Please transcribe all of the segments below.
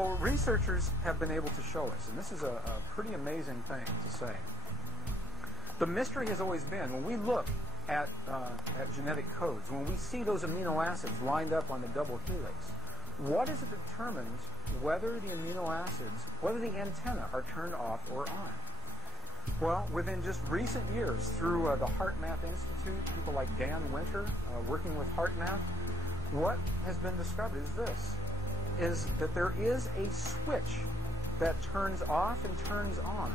Well, researchers have been able to show us, and this is a pretty amazing thing to say. The mystery has always been, when we look at genetic codes, when we see those amino acids lined up on the double helix, what is it that determines whether the amino acids, whether the antenna are turned off or on? Well, within just recent years, through the HeartMath Institute, people like Dan Winter working with HeartMath, what has been discovered is this, is that there is a switch that turns off and turns on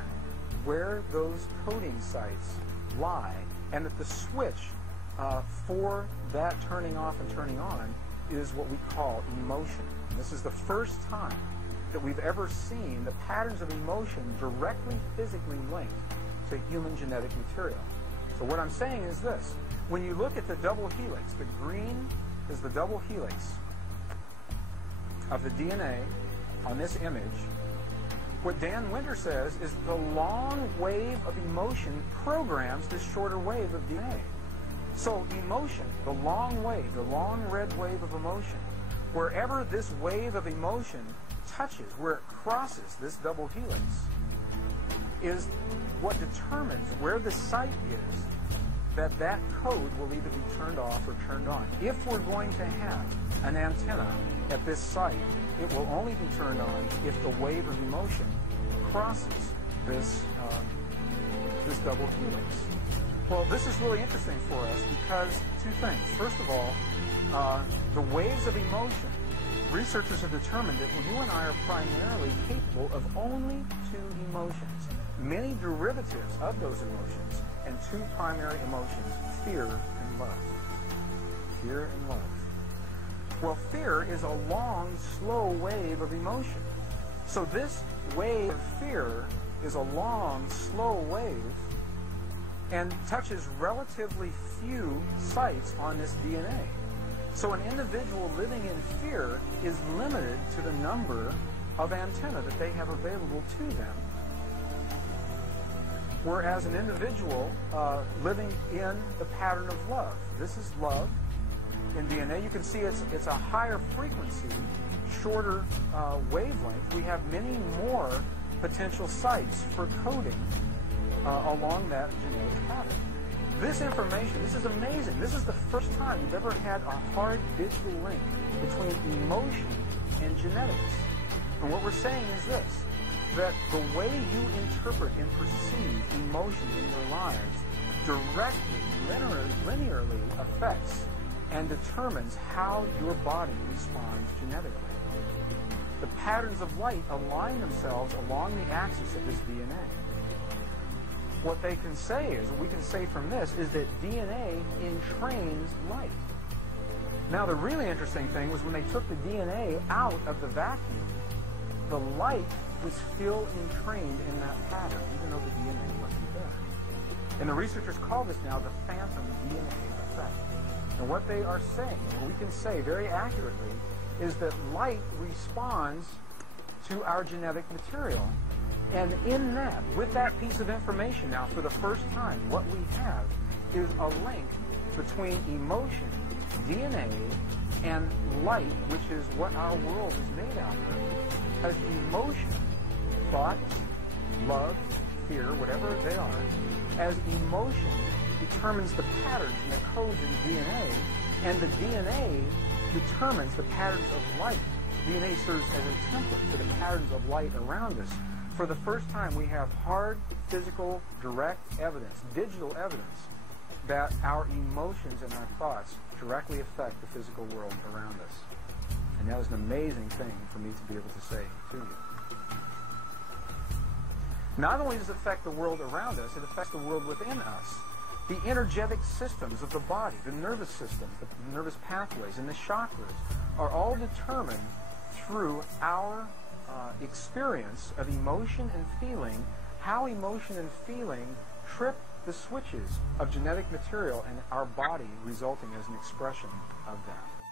where those coding sites lie, and that the switch for that turning off and turning on is what we call emotion. And this is the first time that we've ever seen the patterns of emotion directly physically linked to human genetic material. So what I'm saying is this: when you look at the double helix, the green is the double helix of the DNA on this image. What Dan Winter says is the long wave of emotion programs this shorter wave of DNA. So emotion, the long wave, the long red wave of emotion, wherever this wave of emotion touches, where it crosses this double helix, is what determines where the site is that code will either be turned off or turned on. If we're going to have an antenna at this site, it will only be turned on if the wave of emotion crosses this double helix. Well, this is really interesting for us because two things. First of all, the waves of emotion, researchers have determined that you and I are primarily capable of only two emotions, many derivatives of those emotions, and two primary emotions, fear and love. Fear and love. Well, fear is a long, slow wave of emotion. So this wave of fear is a long, slow wave and touches relatively few sites on this DNA. So an individual living in fear is limited to the number of antennae that they have available to them. Whereas an individual living in the pattern of love, this is love in DNA, you can see it's a higher frequency, shorter wavelength. We have many more potential sites for coding along that genetic pattern. This information, this is amazing. This is the first time we've ever had a hard digital link between emotion and genetics. And what we're saying is this, that the way you interpret and perceive emotion in your lives directly, linearly affects and determines how your body responds genetically. The patterns of light align themselves along the axis of this DNA. What they can say is, what we can say from this, is that DNA entrains light. Now, the really interesting thing was when they took the DNA out of the vacuum, the light was still entrained in that pattern, even though the DNA wasn't there. And the researchers call this now the phantom DNA effect. And what they are saying, what we can say very accurately, is that light responds to our genetic material. And in that, with that piece of information now, for the first time, what we have is a link between emotion, DNA, and light, which is what our world is made out of. As emotion, thought, love, fear, whatever they are, as emotion determines the patterns and the codes in the DNA, and the DNA determines the patterns of light. DNA serves as a template for the patterns of light around us. For the first time, we have hard, physical, direct evidence, digital evidence, that our emotions and our thoughts directly affect the physical world around us. And that was an amazing thing for me to be able to say to you. Not only does it affect the world around us, it affects the world within us. The energetic systems of the body, the nervous system, the nervous pathways, and the chakras are all determined through our experience of emotion and feeling, how emotion and feeling trip the switches of genetic material in our body, resulting as an expression of that.